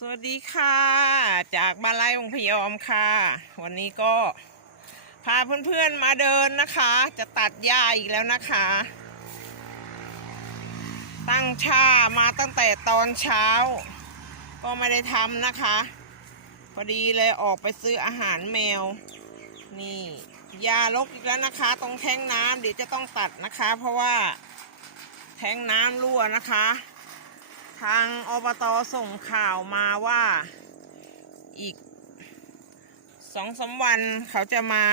สวัสดีค่ะ จากบ้านไร่องพยอมค่ะ วันนี้ก็พาเพื่อนๆมาเดินนะคะ จะตัดหญ้าอีกแล้วนะคะ ตั้งชามาตั้งแต่ตอนเช้า ก็ไม่ได้ทำนะคะ พอดีเลยออกไปซื้ออาหารแมว นี่ยาลกอีกแล้วนะคะ ตรงแท้งน้ำเดี๋ยวจะต้องตัดนะคะ เพราะว่าแท้งน้ำรั่วนะคะ ทางอบตส่งข่าวมาว่าอีกสองสามวันเขาจะมา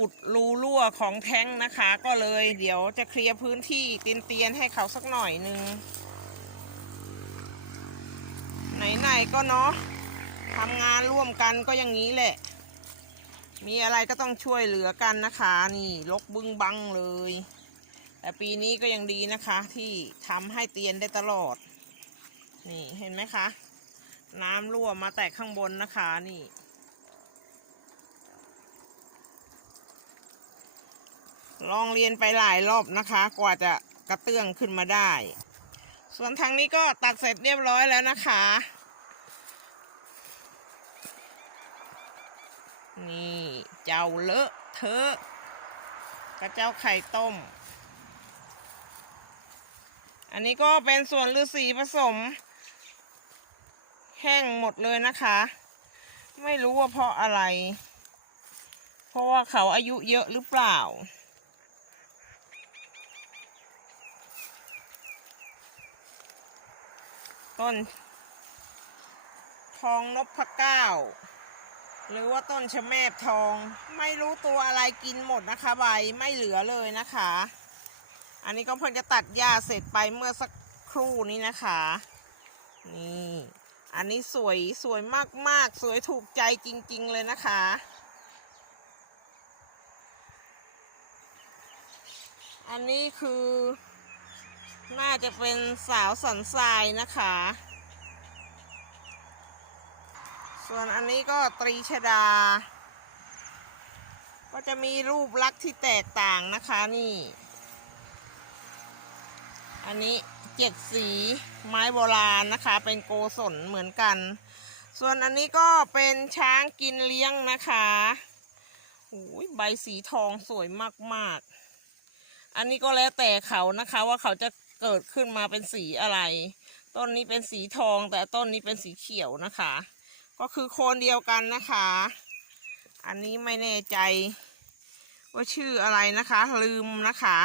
อุดรูรั่วของแท้งนะคะ ก็เลยเดี๋ยวจะเคลียร์พื้นที่เตียนๆให้เขาสักหน่อยนึงไหนๆก็เนาะทำงานร่วมกันก็อย่างนี้แหละ มีอะไรก็ต้องช่วยเหลือกันนะคะ นี่ลกบึ้งบังเลย แต่ปีนี้ก็ยังดีนะคะ ที่ทำให้เตียนได้ตลอด นี่เห็นไหมคะ น้ำรั่วมาแตกข้างบนนะคะนี่ลองเรียนไปหลายรอบนะคะ กว่าจะกระเตื้องขึ้นมาได้ ส่วนทางนี้ก็ตัดเสร็จเรียบร้อยแล้วนะคะ นี่เจ้าเลอะเทอะกระเจ้าไข่ต้ม อันนี้ก็เป็นส่วนฤาษีผสม แห้งหมดเลยนะคะ ไม่รู้ว่าเพราะอะไร เพราะว่าเขาอายุเยอะหรือเปล่า ต้นทองนพเก้า หรือว่าต้นชะแมบทอง ไม่รู้ตัวอะไรกินหมดนะคะใบไม่เหลือเลยนะคะ อันนี้ก็เพิ่งจะตัดหญ้าเสร็จไปเมื่อสักครู่นี้นะคะ นี่ อันนี้สวยสวยมากๆ สวยถูกใจจริง ๆ เลยนะคะ อันนี้คือ น่าจะเป็นสาวสันทรายนะคะ ส่วนอันนี้ก็ตรีชดา ก็จะมีรูปลักษณ์ที่แตกต่างนะคะนี่ อันนี้เจ็ดสีไม้โบราณนะคะ เป็นโกศลเหมือนกัน ส่วนอันนี้ก็เป็นช้างกินเลี้ยงนะคะโอ้ยใบสีทองสวยมาก ๆ อันนี้ก็แล้วแต่เขานะคะว่าเขาจะเกิดขึ้นมาเป็นสีอะไร ต้นนี้เป็นสีทอง แต่ต้นนี้เป็นสีเขียวนะคะ ก็คือโคนเดียวกันนะคะ อันนี้ไม่แน่ใจว่าชื่ออะไรนะคะ ลืมนะคะ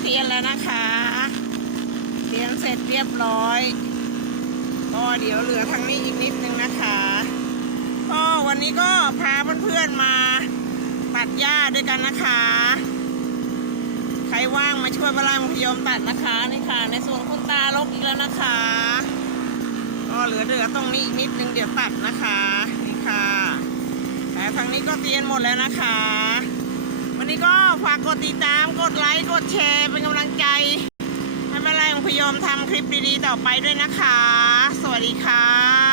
เตียนแล้วนะคะเตียนเสร็จเรียบร้อย ก็เดี๋ยวเหลือทางนี้อีกนิดนึงนะคะ ก็วันนี้ก็พาเพื่อนๆมาตัดหญ้าด้วยกันนะคะ ใครว่างมาช่วยพลายมพยมตัดนะคะนี่ค่ะ ในส่วนคุณตาลกอีกแล้วนะคะ ก็เหลือเหลือตรงนี้อีกนิดนึงเดี๋ยวตัดนะคะนี่ค่ะแต่ทางนี้ก็เตียนหมดแล้วนะคะ นี้ก็ฝากกดติดตาม กดไลค์ กดแชร์ เป็นกำลังใจให้แม่ไรของพยอมทำคลิปดีๆ ต่อไปด้วยนะคะ สวัสดีค่ะ